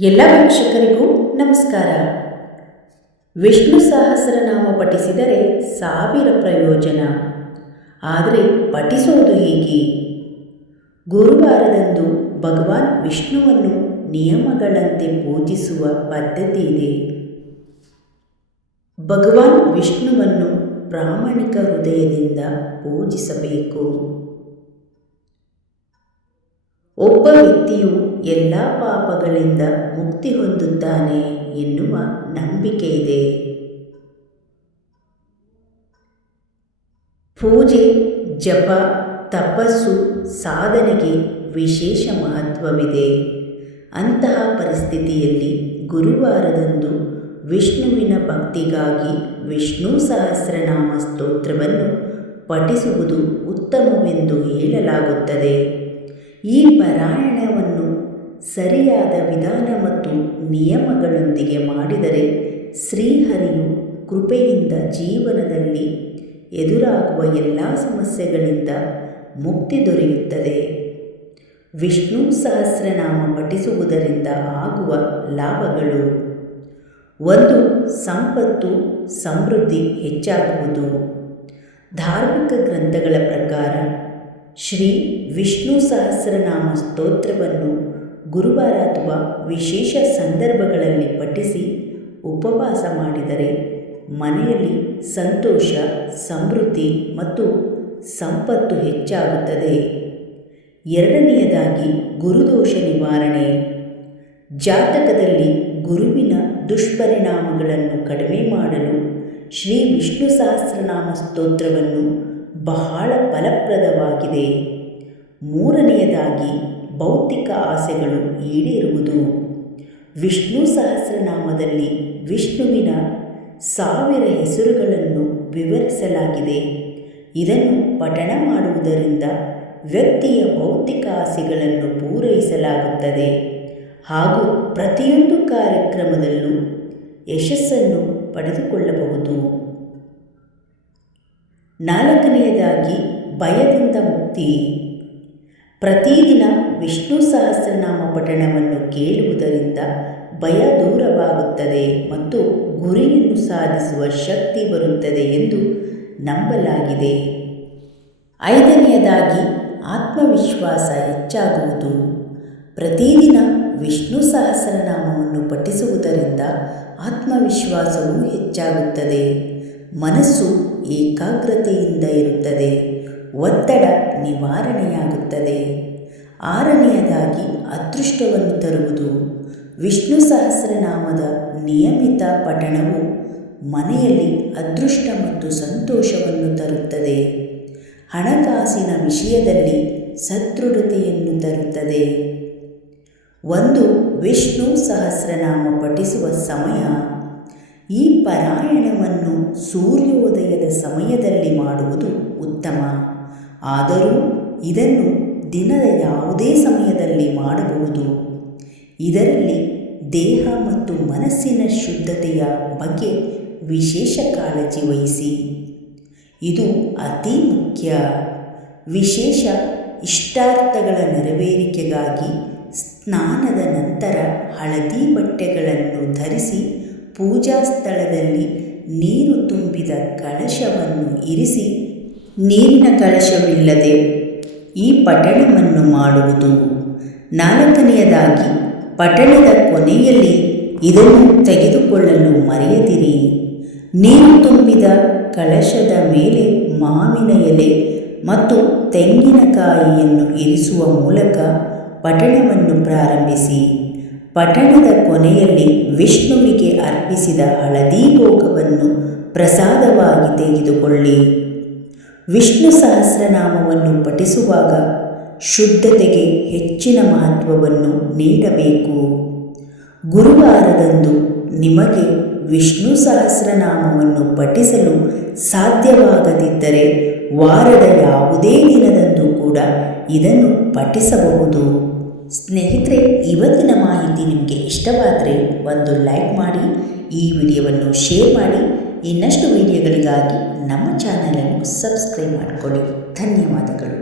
ಎಲ್ಲ ವೀಕ್ಷಕರಿಗೂ ನಮಸ್ಕಾರ. ವಿಷ್ಣು ಸಹಸ್ರನಾಮ ಪಠಿಸಿದರೆ ಸಾವಿರ ಪ್ರಯೋಜನ. ಆದರೆ ಪಠಿಸೋದು ಹೇಗೆ? ಗುರುವಾರದಂದು ಭಗವಾನ್ ವಿಷ್ಣುವನ್ನು ನಿಯಮಗಳಂತೆ ಪೂಜಿಸುವ ಪದ್ಧತಿ ಇದೆ. ಭಗವಾನ್ ವಿಷ್ಣುವನ್ನು ಪ್ರಾಮಾಣಿಕ ಹೃದಯದಿಂದ ಪೂಜಿಸಬೇಕು. ಒಬ್ಬ ವ್ಯಕ್ತಿಯು ಎಲ್ಲ ಪಾಪಗಳಿಂದ ಮುಕ್ತಿ ಹೊಂದುತ್ತಾನೆ ಎನ್ನುವ ನಂಬಿಕೆ ಇದೆ. ಪೂಜೆ, ಜಪ, ತಪಸ್ಸು ಸಾಧನೆಗೆ ವಿಶೇಷ ಮಹತ್ವವಿದೆ. ಅಂತಹ ಪರಿಸ್ಥಿತಿಯಲ್ಲಿ ಗುರುವಾರದಂದು ವಿಷ್ಣುವಿನ ಭಕ್ತಿಗಾಗಿ ವಿಷ್ಣು ಸಹಸ್ರನಾಮ ಸ್ತೋತ್ರವನ್ನು ಪಠಿಸುವುದು ಉತ್ತಮವೆಂದು ಹೇಳಲಾಗುತ್ತದೆ. ಈ ಪಾರಾಯಣವನ್ನು ಸರಿಯಾದ ವಿಧಾನ ಮತ್ತು ನಿಯಮಗಳೊಂದಿಗೆ ಮಾಡಿದರೆ ಶ್ರೀಹರಿಯು ಕೃಪೆಯಿಂದ ಜೀವನದಲ್ಲಿ ಎದುರಾಗುವ ಎಲ್ಲ ಸಮಸ್ಯೆಗಳಿಂದ ಮುಕ್ತಿ ದೊರೆಯುತ್ತದೆ. ವಿಷ್ಣು ಸಹಸ್ರನಾಮ ಪಠಿಸುವುದರಿಂದ ಆಗುವ ಲಾಭಗಳು. ಒಂದು, ಸಂಪತ್ತು, ಸಮೃದ್ಧಿ ಹೆಚ್ಚಾಗುವುದು. ಧಾರ್ಮಿಕ ಗ್ರಂಥಗಳ ಪ್ರಕಾರ ಶ್ರೀ ವಿಷ್ಣು ಸಹಸ್ರನಾಮ ಸ್ತೋತ್ರವನ್ನು ಗುರುವಾರ ಅಥವಾ ವಿಶೇಷ ಸಂದರ್ಭಗಳಲ್ಲಿ ಪಠಿಸಿ ಉಪವಾಸ ಮಾಡಿದರೆ ಮನೆಯಲ್ಲಿ ಸಂತೋಷ, ಸಮೃದ್ಧಿ ಮತ್ತು ಸಂಪತ್ತು ಹೆಚ್ಚಾಗುತ್ತದೆ. ಎರಡನೆಯದಾಗಿ ಗುರುದೋಷ ನಿವಾರಣೆ. ಜಾತಕದಲ್ಲಿ ಗುರುವಿನ ದುಷ್ಪರಿಣಾಮಗಳನ್ನು ಕಡಿಮೆ ಮಾಡಲು ಶ್ರೀ ವಿಷ್ಣು ಸಹಸ್ರನಾಮ ಸ್ತೋತ್ರವನ್ನು ಬಹಳ ಫಲಪ್ರದವಾಗಿದೆ. ಮೂರನೆಯದಾಗಿ ಭೌತಿಕ ಆಸೆಗಳು ಈಡೇರುವುದು. ವಿಷ್ಣು ಸಹಸ್ರನಾಮದಲ್ಲಿ ವಿಷ್ಣುವಿನ ಸಾವಿರ ಹೆಸರುಗಳನ್ನು ವಿವರಿಸಲಾಗಿದೆ. ಇದನ್ನು ಪಠಣ ಮಾಡುವುದರಿಂದ ವ್ಯಕ್ತಿಯ ಭೌತಿಕ ಆಸೆಗಳನ್ನು ಪೂರೈಸಲಾಗುತ್ತದೆ. ಹಾಗೂ ಪ್ರತಿಯೊಂದು ಕಾರ್ಯಕ್ರಮದಲ್ಲೂ ಯಶಸ್ಸನ್ನು ಪಡೆದುಕೊಳ್ಳಬಹುದು. ನಾಲ್ಕನೆಯದಾಗಿ ಭಯದಿಂದ ಮುಕ್ತಿ. ಪ್ರತಿದಿನ ವಿಷ್ಣು ಸಹಸ್ರನಾಮ ಪಠಣವನ್ನು ಕೇಳುವುದರಿಂದ ಭಯ ದೂರವಾಗುತ್ತದೆ ಮತ್ತು ಗುರಿಯನ್ನು ಸಾಧಿಸುವ ಶಕ್ತಿ ಬರುತ್ತದೆ ಎಂದು ನಂಬಲಾಗಿದೆ. ಐದನೆಯದಾಗಿ ಆತ್ಮವಿಶ್ವಾಸ ಹೆಚ್ಚಾಗುವುದು. ಪ್ರತಿದಿನ ವಿಷ್ಣು ಸಹಸ್ರನಾಮವನ್ನು ಪಠಿಸುವುದರಿಂದ ಆತ್ಮವಿಶ್ವಾಸವು ಹೆಚ್ಚಾಗುತ್ತದೆ. ಮನಸ್ಸು ಏಕಾಗ್ರತೆಯಿಂದ ಇರುತ್ತದೆ. ಒತ್ತಡ ನಿವಾರಣೆಯಾಗುತ್ತದೆ. ಆರನೆಯದಾಗಿ ಅದೃಷ್ಟವನ್ನು ತರುವುದು. ವಿಷ್ಣು ಸಹಸ್ರನಾಮದ ನಿಯಮಿತ ಪಠಣವು ಮನೆಯಲ್ಲಿ ಅದೃಷ್ಟ ಮತ್ತು ಸಂತೋಷವನ್ನು ತರುತ್ತದೆ. ಹಣಕಾಸಿನ ವಿಷಯದಲ್ಲಿ ಸದೃಢತೆಯನ್ನು ತರುತ್ತದೆ. ಒಂದು, ವಿಷ್ಣು ಸಹಸ್ರನಾಮ ಪಠಿಸುವ ಸಮಯ. ಈ ಪಾರಾಯಣವನ್ನು ಸೂರ್ಯೋದಯದ ಸಮಯದಲ್ಲಿ ಮಾಡುವುದು ಉತ್ತಮ. ಆದರೂ ಇದನ್ನು ದಿನದ ಯಾವುದೇ ಸಮಯದಲ್ಲಿ ಮಾಡಬಹುದು. ಇದರಲ್ಲಿ ದೇಹ ಮತ್ತು ಮನಸ್ಸಿನ ಶುದ್ಧತೆಯ ಬಗ್ಗೆ ವಿಶೇಷ ಕಾಳಜಿ ವಹಿಸಿ. ಇದು ಅತಿ ಮುಖ್ಯ. ವಿಶೇಷ ಇಷ್ಟಾರ್ಥಗಳ ನೆರವೇರಿಕೆಗಾಗಿ ಸ್ನಾನದ ನಂತರ ಹಳದಿ ಬಟ್ಟೆಗಳನ್ನು ಧರಿಸಿ ಪೂಜಾ ಸ್ಥಳದಲ್ಲಿ ನೀರು ತುಂಬಿದ ಕಳಶವನ್ನು ಇರಿಸಿ, ನೀರಿನ ಕಳಶವಿಲ್ಲದೆ ಈ ಪಠಣವನ್ನು ಮಾಡುವುದು. ನಾಲ್ಕನೆಯದಾಗಿ, ಪಠಣದ ಕೊನೆಯಲ್ಲಿ ಇದನ್ನು ತೆಗೆದುಕೊಳ್ಳಲು ಮರೆಯದಿರಿ. ನೀರು ತುಂಬಿದ ಕಳಶದ ಮೇಲೆ ಮಾವಿನ ಎಲೆ ಮತ್ತು ತೆಂಗಿನಕಾಯಿಯನ್ನು ಇರಿಸುವ ಮೂಲಕ ಪಠಣವನ್ನು ಪ್ರಾರಂಭಿಸಿ. ಪಠಣದ ಕೊನೆಯಲ್ಲಿ ವಿಷ್ಣುವಿಗೆ ಅರ್ಪಿಸಿದ ಹಳದಿ ಭೋಗವನ್ನು ಪ್ರಸಾದವಾಗಿ ತೆಗೆದುಕೊಳ್ಳಿ. ವಿಷ್ಣು ಸಹಸ್ರನಾಮವನ್ನು ಪಠಿಸುವಾಗ ಶುದ್ಧತೆಗೆ ಹೆಚ್ಚಿನ ಮಹತ್ವವನ್ನು ನೀಡಬೇಕು. ಗುರುವಾರದಂದು ನಿಮಗೆ ವಿಷ್ಣು ಸಹಸ್ರನಾಮವನ್ನು ಪಠಿಸಲು ಸಾಧ್ಯವಾಗದಿದ್ದರೆ ವಾರದ ಯಾವುದೇ ದಿನದಂದು ಕೂಡ ಇದನ್ನು ಪಠಿಸಬಹುದು. ಸ್ನೇಹಿತರೆ, ಇವತ್ತಿನ ಮಾಹಿತಿ ನಿಮಗೆ ಇಷ್ಟವಾದರೆ ಒಂದು ಲೈಕ್ ಮಾಡಿ, ಈ ವಿಡಿಯೋವನ್ನು ಶೇರ್ ಮಾಡಿ, ಇನ್ನಷ್ಟು ವಿಡಿಯೋಗಳಿಗಾಗಿ ನಮ್ಮ ಚಾನಲನ್ನು ಸಬ್ಸ್ಕ್ರೈಬ್ ಮಾಡಿಕೊಳ್ಳಿ. ಧನ್ಯವಾದಗಳು.